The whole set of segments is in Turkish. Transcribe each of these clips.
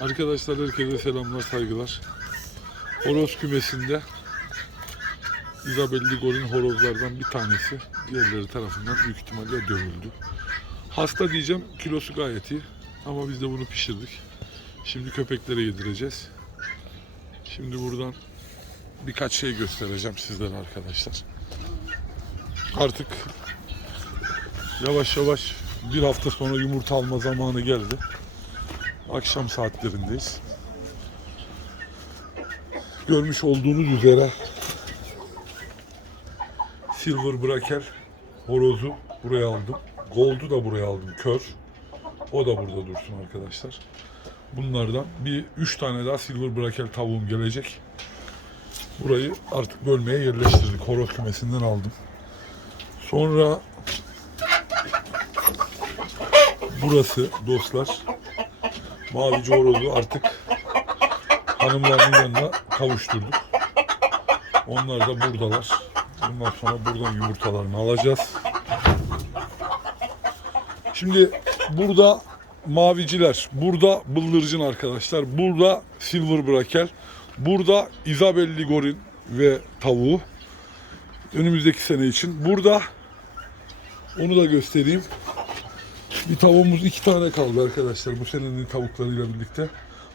Arkadaşlar herkese selamlar, saygılar. Horoz kümesinde Isabel Ligor'un horozlardan bir tanesi diğerleri tarafından büyük ihtimalle dövüldü. Hasta diyeceğim, kilosu gayet iyi. Ama biz de bunu pişirdik. Şimdi köpeklere yedireceğiz. Şimdi buradan birkaç şey göstereceğim sizlere arkadaşlar. Artık yavaş yavaş bir hafta sonra yumurta alma zamanı geldi. Akşam saatlerindeyiz. Görmüş olduğunuz üzere Silver Braker horozu buraya aldım. Gold'u da buraya aldım. Kör. O da burada dursun arkadaşlar. Bunlardan bir üç tane daha Silver Braker tavuğum gelecek. Burayı artık bölmeye yerleştirdik. Horoz kümesinden aldım. Sonra burası dostlar. Mavici horozu artık hanımların yanına kavuşturduk. Onlar da buradalar. Bundan sonra buradan yumurtalarını alacağız. Şimdi burada maviciler, burada bıldırcın arkadaşlar, burada silver brakel, burada Isabel Ligorin ve tavuğu önümüzdeki sene için. Burada onu da göstereyim. Bir tavuğumuz iki tane kaldı arkadaşlar bu senenin tavuklarıyla birlikte.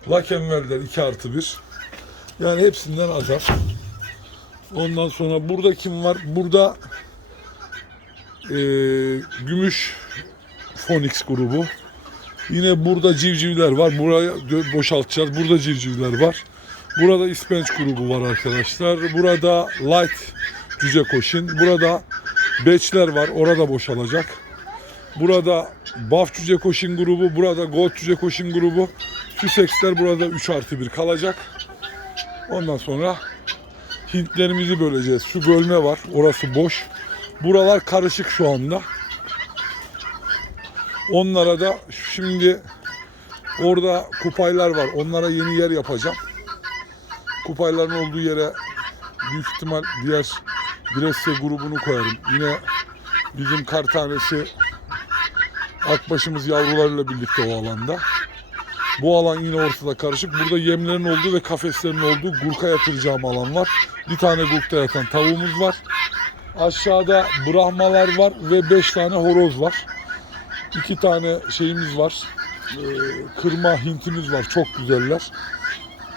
Lakenverler 2 artı 1. Yani hepsinden azar. Ondan sonra burada kim var? Burada eee, Gümüş Phoenix grubu. Yine burada civcivler var. Buraya boşaltacağız. Burada civcivler var. Burada ispenç grubu var arkadaşlar. Burada light cüce koşin. Burada beçler var. Orada boşalacak. Burada Baf Cüce Koşin grubu, burada Gold Cüce Koşin grubu. Süseksler burada 3 artı 1 kalacak. Ondan sonra Hintlerimizi böleceğiz. Şu bölme var. Orası boş. Buralar karışık şu anda. Onlara da şimdi orada kupaylar var. Onlara yeni yer yapacağım. Kupayların olduğu yere büyük ihtimal diğer Brescia grubunu koyarım. Yine bizim kar tanesi Akbaşımız yavrularıyla birlikte o alanda. Bu alan yine ortada karışık. Burada yemlerin olduğu ve kafeslerin olduğu gurka yatıracağım alan var. Bir tane gurkta yatan tavuğumuz var. Aşağıda brahmalar var ve 5 tane horoz var. İki tane şeyimiz var. Ee, kırma hintimiz var. Çok güzeller.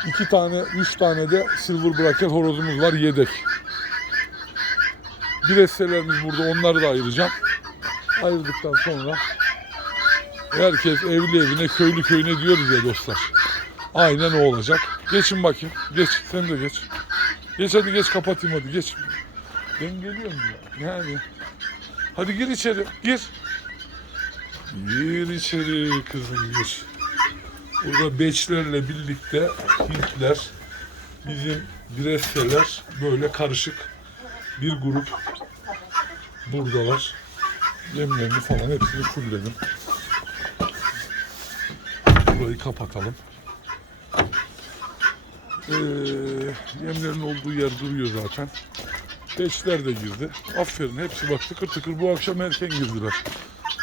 İki tane, üç tane de silver bracket horozumuz var yedek. Biresselerimiz burada. Onları da ayıracağım. Ayırdıktan sonra Herkes evli evine, köylü köyüne diyoruz ya dostlar. Aynen o olacak. Geçin bakayım. Geç. Sen de geç. Geç hadi geç kapatayım hadi geç. Ben geliyorum ya. Yani. Hadi gir içeri. Gir. Gir içeri kızım gir. Burada beçlerle birlikte Hintler, bizim Bresseler böyle karışık bir grup buradalar. Yemlerini falan hepsini fullledim. Burayı kapatalım. Ee, yemlerin olduğu yer duruyor zaten. Beşler de girdi. Aferin hepsi bak tıkır tıkır bu akşam erken girdiler.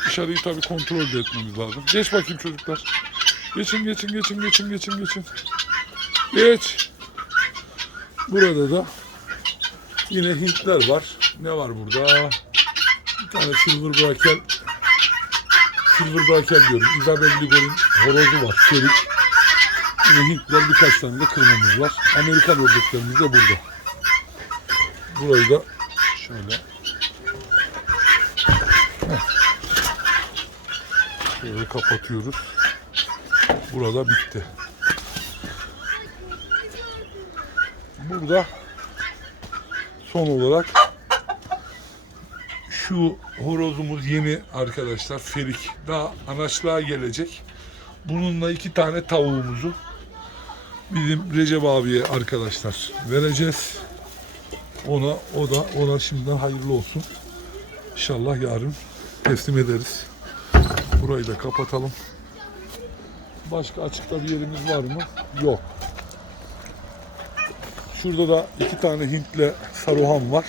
Dışarıyı tabii kontrol de etmemiz lazım. Geç bakayım çocuklar. Geçin geçin geçin geçin geçin geçin. Geç. Burada da yine Hintler var. Ne var burada? Bir tane silver brakel Silver Braker diyorum. Isabel Ligor'un horozu var. Çelik. Yine Hintler birkaç tane de kırmamız var. Amerikan ördeklerimiz de burada. Burayı da şöyle Heh. şöyle kapatıyoruz. Burada bitti. Burada son olarak şu horozumuz yeni arkadaşlar Ferik. Daha anaçlığa gelecek. Bununla iki tane tavuğumuzu bizim Recep abiye arkadaşlar vereceğiz. Ona o da ona şimdiden hayırlı olsun. İnşallah yarın teslim ederiz. Burayı da kapatalım. Başka açıkta bir yerimiz var mı? Yok. Şurada da iki tane Hintli saruhan var.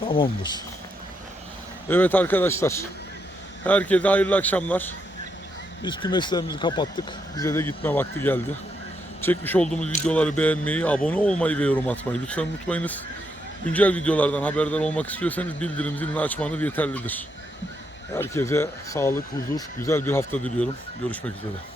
Tamamdır. Evet arkadaşlar. Herkese hayırlı akşamlar. Biz kümeslerimizi kapattık. Bize de gitme vakti geldi. Çekmiş olduğumuz videoları beğenmeyi, abone olmayı ve yorum atmayı lütfen unutmayınız. Güncel videolardan haberdar olmak istiyorsanız bildirim zilini açmanız yeterlidir. Herkese sağlık, huzur, güzel bir hafta diliyorum. Görüşmek üzere.